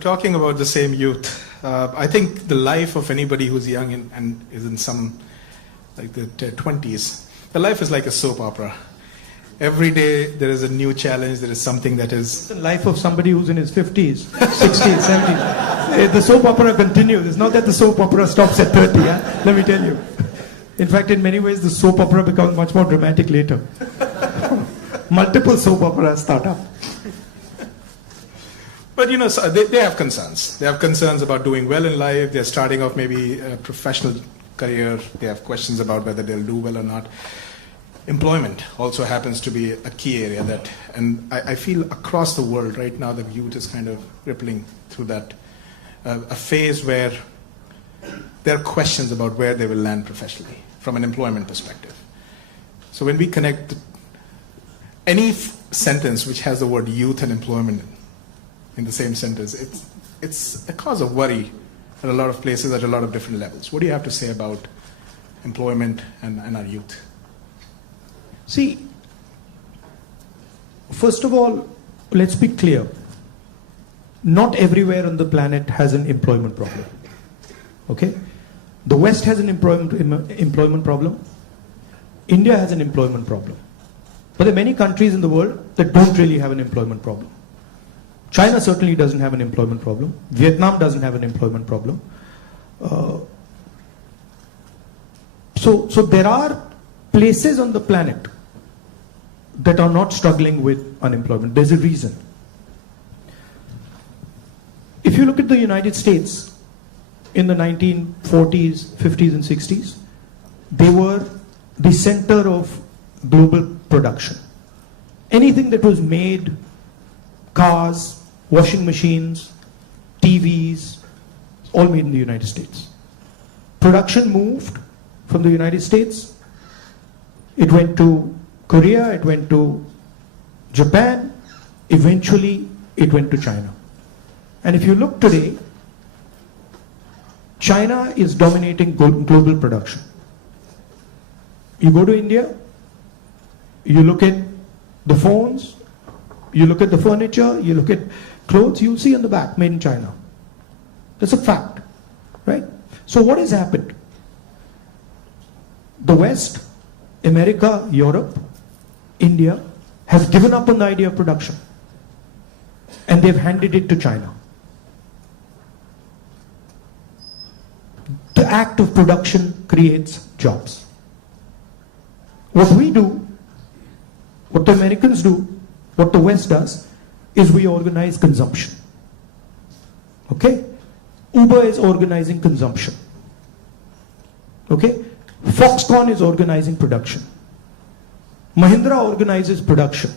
Talking about the same youth, I think the life of anybody who's young and is in some, like the 20s, the life is like a soap opera. Every day there is a new challenge, there is something that is... It's the life of somebody who's in his 50s, 60s, 70s. The soap opera continues. It's not that the soap opera stops at 30, let me tell you. In fact, in many ways, the soap opera becomes much more dramatic later. Multiple soap operas start up. But so they have concerns. They have concerns about doing well in life. They're starting off maybe a professional career. They have questions about whether they'll do well or not. Employment also happens to be a key area and I feel across the world right now the youth is kind of rippling through that, a phase where there are questions about where they will land professionally from an employment perspective. So when we connect any sentence which has the word youth and employment in the same sentence, it's a cause of worry at a lot of places at a lot of different levels. What do you have to say about employment and our youth? See, first of all, let's be clear. Not everywhere on the planet has an employment problem. Okay? The West has an employment problem. India has an employment problem. But there are many countries in the world that don't really have an employment problem. China certainly doesn't have an employment problem. Vietnam doesn't have an employment problem. So there are places on the planet that are not struggling with unemployment. There's a reason. If you look at the United States in the 1940s, 50s and 60s, they were the center of global production. Anything that was made, cars, washing machines, TVs, all made in the United States. Production moved from the United States. It went to Korea, it went to Japan, eventually it went to China. And if you look today, China is dominating global production. You go to India, you look at the phones, you look at the furniture, you look at clothes, you'll see on the back, made in China. That's a fact, right? So what has happened? The West, America, Europe, India have given up on the idea of production and they've handed it to China. The act of production creates jobs. What we do, what the Americans do, what the West does, is we organize consumption. Okay? Uber is organizing consumption. Okay? Foxconn is organizing production. Mahindra organizes production.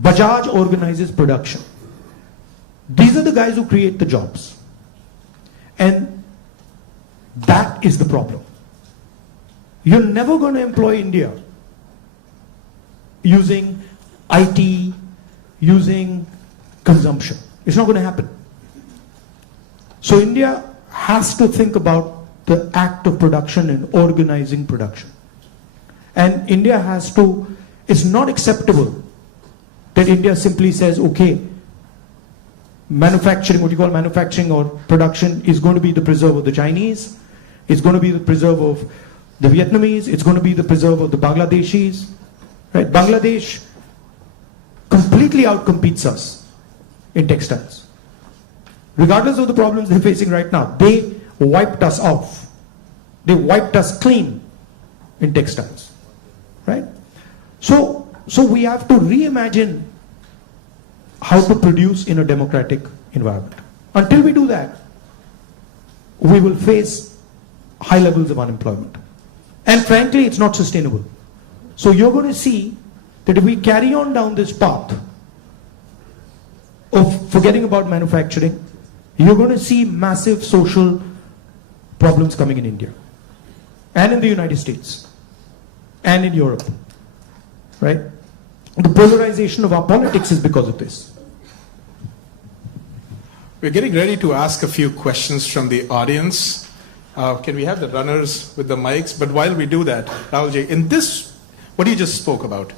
Bajaj organizes production. These are the guys who create the jobs. And that is the problem. You're never going to employ India using IT, using consumption. It's not going to happen. So India has to think about the act of production and organizing production. And India has to, it's not acceptable that India simply says, okay, manufacturing, what you call manufacturing or production is going to be the preserve of the Chinese, it's going to be the preserve of the Vietnamese, it's going to be the preserve of the Bangladeshis. Right? Bangladesh completely outcompetes us in textiles. Regardless of the problems they're facing right now, they wiped us off. They wiped us clean in textiles. Right? So we have to reimagine how to produce in a democratic environment. Until we do that, we will face high levels of unemployment. And frankly, it's not sustainable. So you're going to see that if we carry on down this path of forgetting about manufacturing, you're going to see massive social problems coming in India and in the United States and in Europe, right? The polarization of our politics is because of this. We're getting ready to ask a few questions from the audience. Can we have the runners with the mics? But while we do that, Rahulji, in this, what you just spoke about,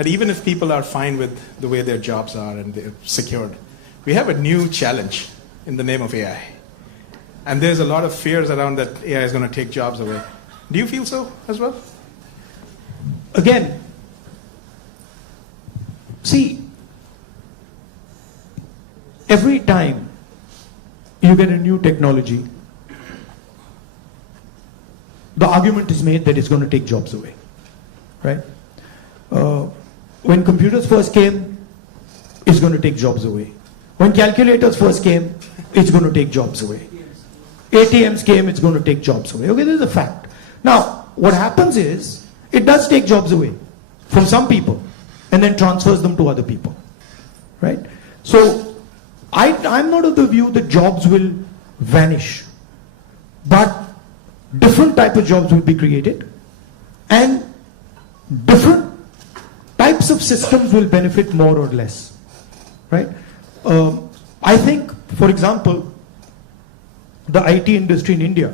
that even if people are fine with the way their jobs are and they're secured, we have a new challenge in the name of AI. And there's a lot of fears around that AI is going to take jobs away. Do you feel so as well? Again, see, every time you get a new technology, the argument is made that it's going to take jobs away, right? When computers first came, it's going to take jobs away. When calculators first came, it's going to take jobs away. ATMs came, it's going to take jobs away. Okay, this is a fact. Now, what happens is, it does take jobs away from some people and then transfers them to other people, right? So, I'm not of the view that jobs will vanish, but different type of jobs will be created and different types of systems will benefit more or less, right? I think, for example, the IT industry in India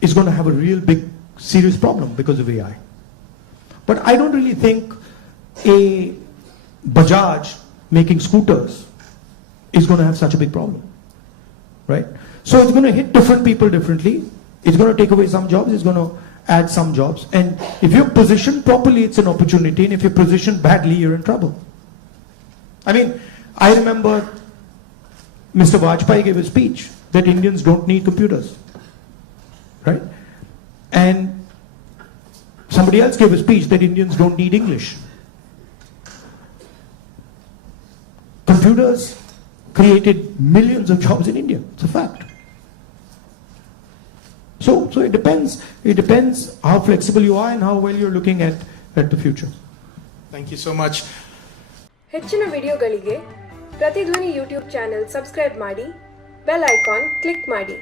is going to have a real big, serious problem because of AI. But I don't really think a Bajaj making scooters is going to have such a big problem, right? So it's going to hit different people differently. It's going to take away some jobs. It's going to add some jobs. And if you're positioned properly, it's an opportunity. And if you're positioned badly, you're in trouble. I mean, I remember Mr. Vajpayee gave a speech that Indians don't need computers, right? And somebody else gave a speech that Indians don't need English. Computers created millions of jobs in India. It's a fact. So it depends. It depends how flexible you are and how well you're looking at the future. Thank you so much. ಹೆಚ್ಚಿನ ವಿಡಿಯೋಗಳಿಗೆ ಪ್ರತಿಧ್ವನಿ YouTube channel subscribe ಮಾಡಿ, bell icon click ಮಾಡಿ.